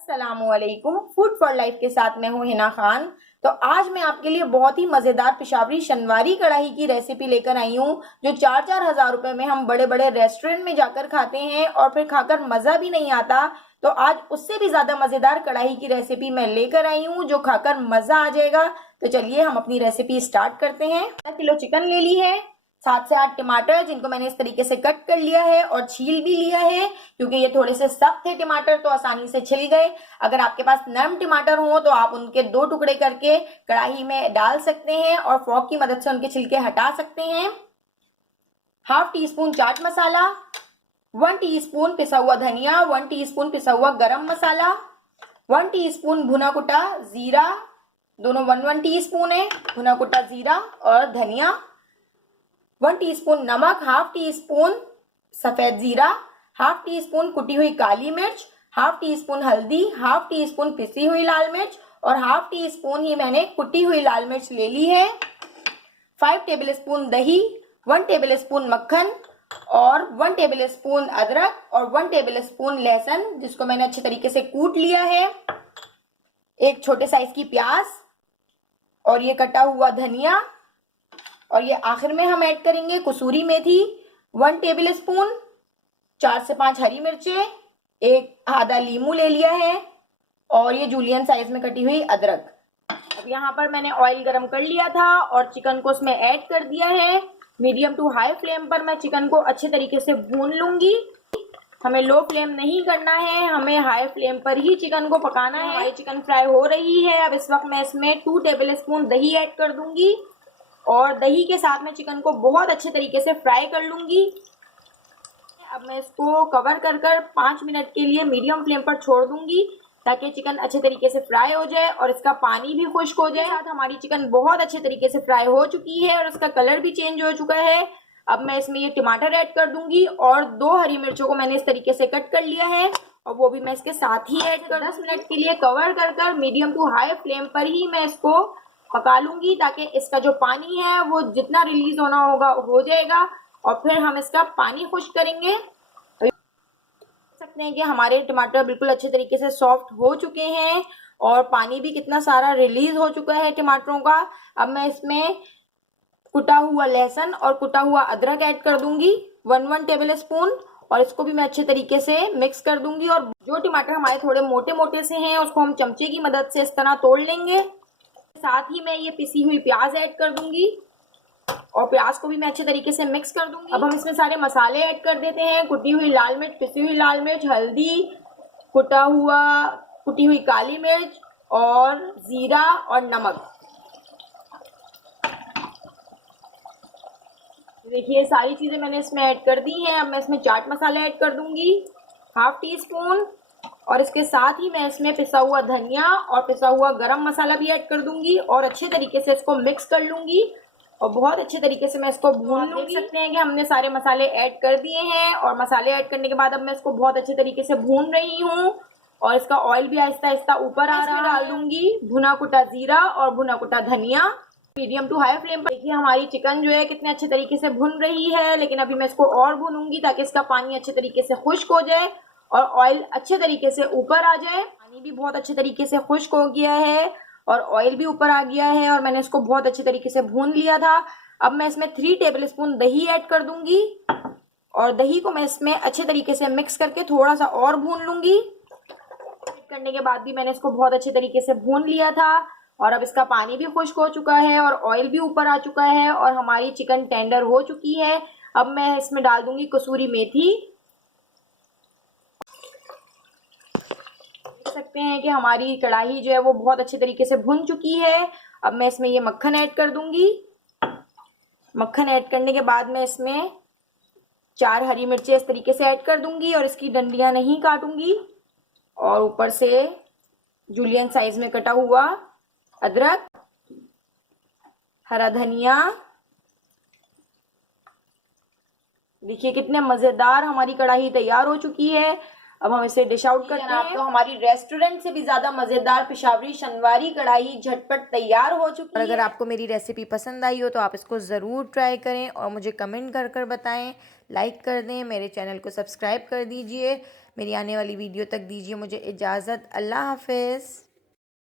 अस्सलामुअलैकुम। Food for life के साथ मैं हूं हिना खान। तो आज मैं आपके लिए बहुत ही मज़ेदार पिशावरी शनवारी कढ़ाई की रेसिपी लेकर आई हूं, जो 4-4 हज़ार रुपए में हम बड़े बड़े रेस्टोरेंट में जाकर खाते हैं और फिर खाकर मज़ा भी नहीं आता। तो आज उससे भी ज़्यादा मज़ेदार कढ़ाई की रेसिपी मैं लेकर आई हूँ, जो खाकर मज़ा आ जाएगा। तो चलिए हम अपनी रेसिपी स्टार्ट करते हैं। 1 किलो चिकन ले ली है, 7 से 8 टमाटर जिनको मैंने इस तरीके से कट कर लिया है और छील भी लिया है, क्योंकि ये थोड़े से सख्त थे टमाटर तो आसानी से छिल गए। अगर आपके पास नरम टमाटर हो तो आप उनके 2 टुकड़े करके कढ़ाई में डाल सकते हैं और फोर्क की मदद से उनके छिलके हटा सकते हैं। Half tea spoon chaat masala, 1 teaspoon पिसा हुआ धनिया, 1 टीस्पून पिसा हुआ गरम मसाला, 1 टीस्पून भुना कुटा जीरा, दोनों 1-1 टीस्पून है। भुना कुटा जीरा और धनिया, 1 टीस्पून नमक, हाफ टी स्पून सफेद जीरा, हाफ टी स्पून कुटी हुई काली मिर्च, हाफ टी स्पून हल्दी, हाफ टी स्पून पिसी हुई लाल मिर्च और हाफ टी स्पून ही मैंने कुटी हुई लाल मिर्च ले ली है। 5 टेबल स्पून दही, 1 टेबल स्पून मक्खन और 1 टेबल स्पून अदरक और 1 टेबल स्पून लहसुन, जिसको मैंने अच्छे तरीके से कूट लिया है। एक छोटे साइज की प्याज और ये कटा हुआ धनिया, और ये आखिर में हम ऐड करेंगे कसूरी मेथी 1 टेबल स्पून, 4 से 5 हरी मिर्चें, एक आधा लीमू ले लिया है और ये जूलियन साइज में कटी हुई अदरक। अब यहाँ पर मैंने ऑयल गरम कर लिया था और चिकन को उसमें ऐड कर दिया है। मीडियम टू हाई फ्लेम पर मैं चिकन को अच्छे तरीके से भून लूंगी। हमें लो फ्लेम नहीं करना है, हमें हाई फ्लेम पर ही चिकन को पकाना है। हमारी चिकन फ्राई हो रही है। अब इस वक्त मैं इसमें 2 टेबल स्पून दही ऐड कर दूंगी और दही के साथ में चिकन को बहुत अच्छे तरीके से फ्राई कर लूंगी। अब मैं इसको कवर कर 5 मिनट के लिए मीडियम फ्लेम पर छोड़ दूंगी, ताकि चिकन अच्छे तरीके से फ्राई हो जाए और इसका पानी भी खुश्क हो जाए। साथ हमारी चिकन बहुत अच्छे तरीके से फ्राई हो चुकी है और इसका कलर भी चेंज हो चुका है। अब मैं इसमें ये टमाटर ऐड कर दूंगी और 2 हरी मिर्चों को मैंने इस तरीके से कट कर लिया है और वो भी मैं इसके साथ ही ऐड कर 10 मिनट के लिए कवर कर मीडियम टू हाई फ्लेम पर ही मैं इसको पका लूंगी, ताकि इसका जो पानी है वो जितना रिलीज होना होगा हो जाएगा और फिर हम इसका पानी खुश्क करेंगे। देख सकते हैं कि हमारे टमाटर बिल्कुल अच्छे तरीके से सॉफ्ट हो चुके हैं और पानी भी कितना सारा रिलीज हो चुका है टमाटरों का। अब मैं इसमें कुटा हुआ लहसुन और कुटा हुआ अदरक ऐड कर दूंगी 1-1 टेबल स्पून और इसको भी मैं अच्छे तरीके से मिक्स कर दूंगी। और जो टमाटर हमारे थोड़े मोटे मोटे से हैं उसको हम चमचे की मदद से इस तरह तोड़ लेंगे। साथ ही मैं ये पिसी हुई प्याज ऐड कर दूंगी और प्याज को भी मैं अच्छे तरीके से मिक्स कर दूंगी। अब हम इसमें सारे मसाले ऐड कर देते हैं। कुटी हुई लाल मिर्च, पिसी हुई लाल मिर्च, हल्दी, कुटी हुई काली मिर्च और जीरा और नमक। देखिए सारी चीजें मैंने इसमें ऐड कर दी हैं। अब मैं इसमें चाट मसाला ऐड कर दूंगी हाफ टी स्पून और इसके साथ ही मैं इसमें पिसा हुआ धनिया और पिसा हुआ गरम मसाला भी ऐड कर दूंगी और अच्छे तरीके से इसको मिक्स कर लूंगी और बहुत अच्छे तरीके से मैं इसको भून लूंगी। देख सकते हैं कि हमने सारे मसाले ऐड कर दिए हैं और मसाले ऐड करने के बाद अब मैं इसको बहुत अच्छे तरीके से भून रही हूँ और इसका ऑयल भी आहिस्ता आहिस्ता ऊपर आ रहा है। डाल दूंगी भुना कुटा जीरा और भुना कुटा धनिया मीडियम टू हाई फ्लेम पर। देखिए हमारी चिकन जो है कितने अच्छे तरीके से भुन रही है, लेकिन अभी मैं इसको और भूनूंगी ताकि इसका पानी अच्छे तरीके से खुश्क हो जाए और ऑयल अच्छे तरीके से ऊपर आ जाए। पानी भी बहुत अच्छे तरीके से खुश्क हो गया है और ऑयल भी ऊपर आ गया है और मैंने इसको बहुत अच्छे तरीके से भून लिया था। अब मैं इसमें 3 टेबल स्पून दही ऐड कर दूंगी और दही को मैं इसमें अच्छे तरीके से मिक्स करके थोड़ा सा और भून लूंगी। करने के बाद भी मैंने इसको बहुत अच्छे तरीके से भून लिया था और अब इसका पानी भी खुश्क हो चुका है और ऑयल भी ऊपर आ चुका है और हमारी चिकन टेंडर हो चुकी है। अब मैं इसमें डाल दूंगी कसूरी मेथी। देख सकते हैं कि हमारी कढ़ाई जो है वो बहुत अच्छे तरीके से भुन चुकी है। अब मैं इसमें ये मक्खन ऐड कर दूंगी। मक्खन ऐड करने के बाद मैं इसमें 4 हरी मिर्चें इस तरीके से ऐड कर दूंगी और इसकी डंडियां नहीं काटूंगी और ऊपर से जूलियन साइज में कटा हुआ अदरक, हरा धनिया। देखिए कितने मजेदार हमारी कढ़ाई तैयार हो चुकी है। अब हम इसे डिश आउट करते हैं। तो हमारी रेस्टोरेंट से भी ज़्यादा मज़ेदार पेशावरी शनवारी कढ़ाई झटपट तैयार हो चुकी है। और अगर आपको मेरी रेसिपी पसंद आई हो तो आप इसको ज़रूर ट्राई करें और मुझे कमेंट कर बताएं, लाइक कर दें, मेरे चैनल को सब्सक्राइब कर दीजिए। मेरी आने वाली वीडियो तक दीजिए मुझे इजाज़त। अल्लाह हाफिज़।